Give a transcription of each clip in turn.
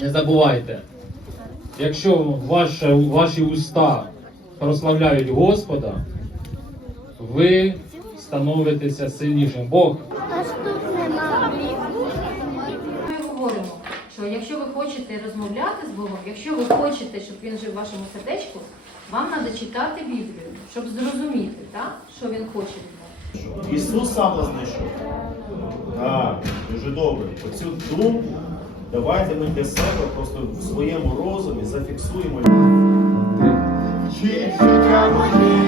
Не забувайте, якщо ваше, ваші уста прославляють Господа, ви становитеся сильнішим. Бог Ми говоримо, що якщо ви хочете розмовляти з Богом, якщо ви хочете, щоб він жив в вашому сердечку, вам треба читати Біблію, щоб зрозуміти, так, що він хоче. Ісус сам нас знайшов. Так, дуже добре. Оцю думку давайте ми для себе просто в своєму розумі зафіксуємо. Життя моє,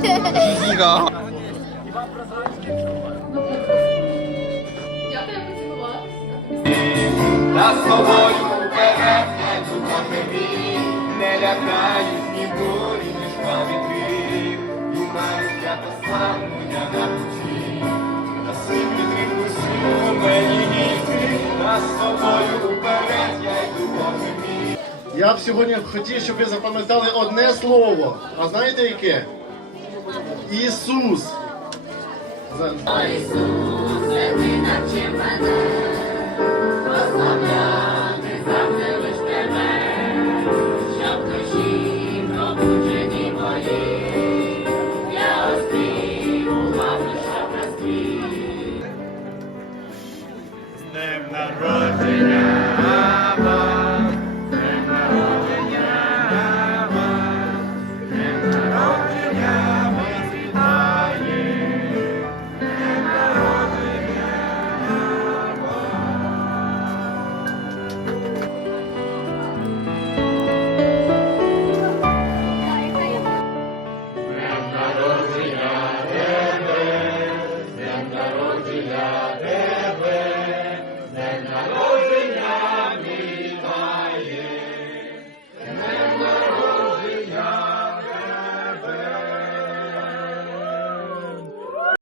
Хліб Та з тобою вперед не допомогти, не лякають ні бурі, ні. Юнаю я та славну я на путі, та син підтримку силу мені йти. Та з тобою вперед я йду помилі. Я б сьогодні хотів, щоб ви запам'ятали одне слово. А знаєте яке? Ісус. За- З